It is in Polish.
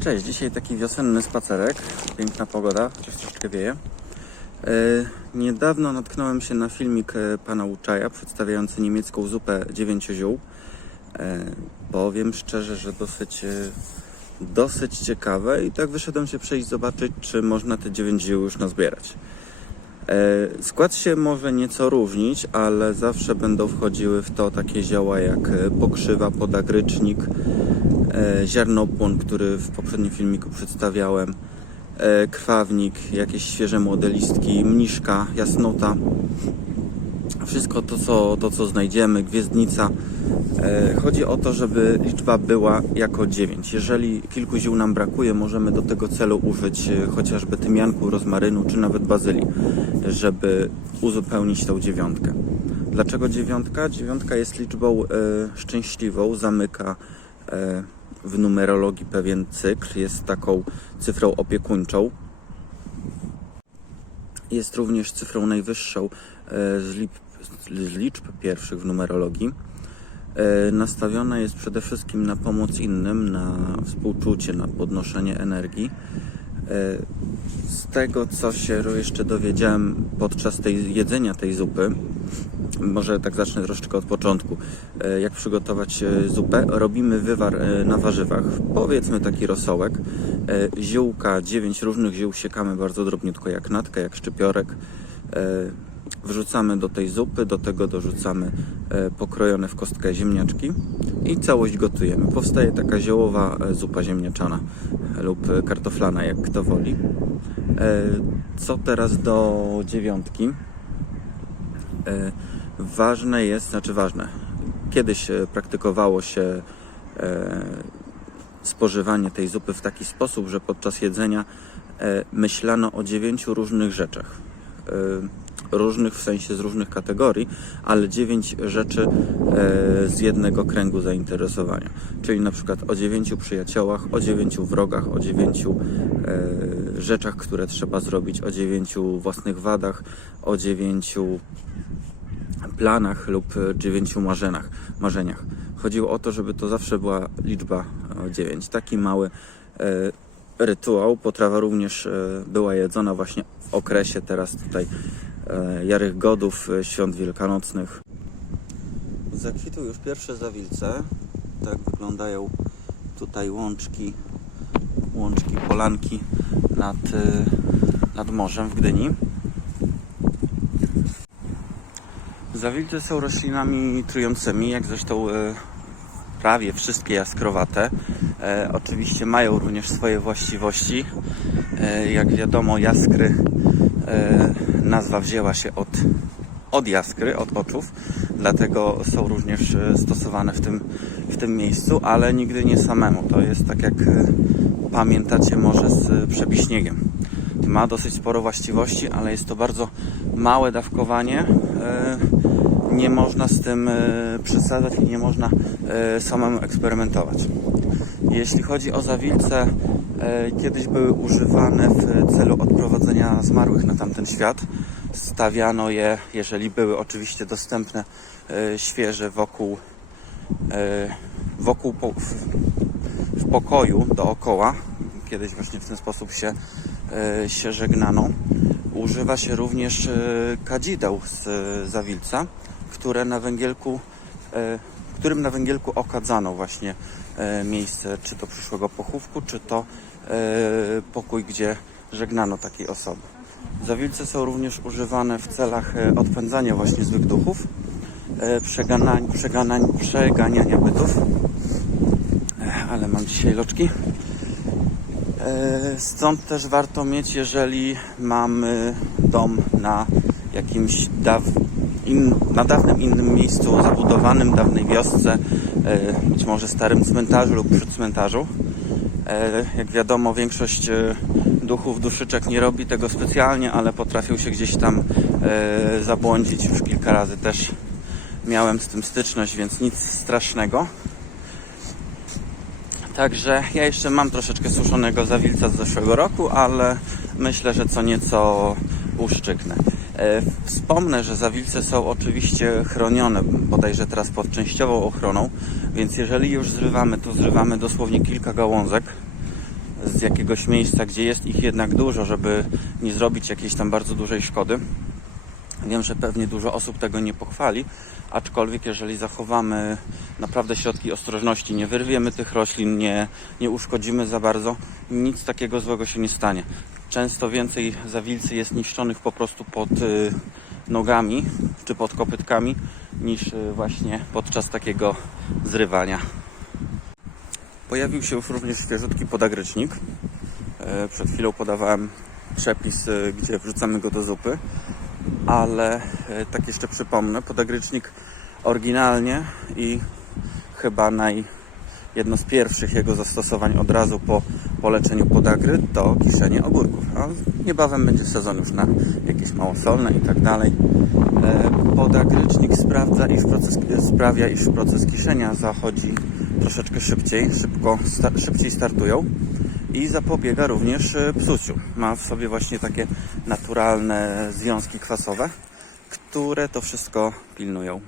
Cześć, dzisiaj taki wiosenny spacerek. Piękna pogoda, chociaż troszeczkę wieje. E, niedawno natknąłem się na filmik e, pana Łuczaja przedstawiający niemiecką zupę dziewięcioziół. E, powiem szczerze, że dosyć, dosyć ciekawe i tak wyszedłem się przejść zobaczyć, czy można te dziewięć ziół już nazbierać. Skład się może nieco różnić, ale zawsze będą wchodziły w to takie zioła jak pokrzywa, podagrycznik, ziarnopłon, który w poprzednim filmiku przedstawiałem, e, krwawnik, jakieś świeże młode listki, mniszka, jasnota. Wszystko to co, to, co znajdziemy, gwiezdnica. E, Chodzi o to, żeby liczba była jako 9. Jeżeli kilku ziół nam brakuje, możemy do tego celu użyć e, chociażby tymianku, rozmarynu czy nawet bazylii, żeby uzupełnić tą dziewiątkę. Dlaczego dziewiątka? Dziewiątka jest liczbą e, szczęśliwą, zamyka e, w numerologii pewien cykl, jest taką cyfrą opiekuńczą. Jest również cyfrą najwyższą e, z, lip, z liczb pierwszych w numerologii. E, Nastawiona jest przede wszystkim na pomoc innym, na współczucie, na podnoszenie energii. E, Z tego, co się jeszcze dowiedziałem podczas tej jedzenia tej zupy, może tak zacznę troszeczkę od początku. E, Jak przygotować e, zupę? Robimy wywar e, na warzywach, powiedzmy taki rosołek. Ziółka, 9 różnych ziół siekamy bardzo drobniutko, jak natkę, jak szczypiorek. Wrzucamy do tej zupy, do tego dorzucamy pokrojone w kostkę ziemniaczki i całość gotujemy. Powstaje taka ziołowa zupa ziemniaczana lub kartoflana, jak kto woli. Co teraz do dziewiątki? Ważne jest, znaczy ważne, kiedyś e, praktykowało się e, spożywanie tej zupy w taki sposób, że podczas jedzenia e, myślano o dziewięciu różnych rzeczach. Różnych w sensie z różnych kategorii, ale dziewięć rzeczy z jednego kręgu zainteresowania. Czyli na przykład o dziewięciu przyjaciołach, o dziewięciu wrogach, o dziewięciu rzeczach, które trzeba zrobić, o dziewięciu własnych wadach, o dziewięciu planach lub e, dziewięciu marzenach, marzeniach. Chodziło o to, żeby to zawsze była liczba 9. Taki mały e, rytuał. Potrawa również e, była jedzona właśnie w okresie teraz tutaj e, Jarych Godów, e, Świąt Wielkanocnych. Zakwitły już pierwsze zawilce. Tak wyglądają tutaj łączki, łączki, polanki nad, e, nad morzem w Gdyni. Zawilce są roślinami trującymi, jak zresztą e, prawie wszystkie jaskrowate. E, oczywiście mają również swoje właściwości. E, jak wiadomo, jaskry, nazwa wzięła się od, od jaskry, od oczów, dlatego są również stosowane w tym, w tym miejscu, ale nigdy nie samemu. To jest tak jak pamiętacie może z przebiśniegiem. Ma dosyć sporo właściwości, ale jest to bardzo małe dawkowanie. Nie można z tym e, przesadzać i nie można e, samemu eksperymentować. Jeśli chodzi o zawilce, e, kiedyś były używane w celu odprowadzenia zmarłych na tamten świat. Stawiano je, jeżeli były oczywiście dostępne, świeże wokół, wokół w, pokoju dookoła. Kiedyś właśnie w ten sposób się, się żegnano. Używa się również kadzideł z zawilca, które na węgielku, e, którym na węgielku okadzano właśnie e, miejsce, czy to przyszłego pochówku, czy to e, pokój, gdzie żegnano takiej osoby. Zawilce są również używane w celach odpędzania właśnie złych duchów, przeganań, przeganań, przeganiania bytów. Ale mam dzisiaj loczki. Stąd też warto mieć, jeżeli mamy dom na jakimś daw, in, na dawnym innym miejscu zabudowanym, dawnej wiosce, e, być może starym cmentarzu lub przy cmentarzu. E, Jak wiadomo, większość e, duchów, duszyczek nie robi tego specjalnie, ale potrafią się gdzieś tam zabłądzić. Już kilka razy też miałem z tym styczność, więc nic strasznego. Także ja jeszcze mam troszeczkę suszonego zawilca z zeszłego roku, ale myślę, że co nieco uszczyknę. E, Wspomnę, że zawilce są oczywiście chronione, bodajże teraz pod częściową ochroną, więc jeżeli już zrywamy, to zrywamy dosłownie kilka gałązek z jakiegoś miejsca, gdzie jest ich jednak dużo, żeby nie zrobić jakiejś tam bardzo dużej szkody. Wiem, że pewnie dużo osób tego nie pochwali, aczkolwiek jeżeli zachowamy naprawdę środki ostrożności, nie wyrwiemy tych roślin, nie, nie uszkodzimy za bardzo, nic takiego złego się nie stanie. Często więcej zawilcy jest niszczonych po prostu pod y, nogami czy pod kopytkami niż y, właśnie podczas takiego zrywania. Pojawił się już również świeżutki podagrycznik. E, Przed chwilą podawałem przepis, e, gdzie wrzucamy go do zupy, ale e, tak jeszcze przypomnę, podagrycznik oryginalnie i chyba naj, jedno z pierwszych jego zastosowań od razu po, po leczeniu podagry to kiszenie ogórków. Niebawem będzie sezon już na jakieś małosolne i tak dalej. E, Podagrycznik sprawdza, iż proces, sprawia, iż proces kiszenia zachodzi troszeczkę szybciej, szybko, sta, szybciej startują i zapobiega również e, psuciu. Ma w sobie właśnie takie naturalne związki kwasowe, które to wszystko pilnują.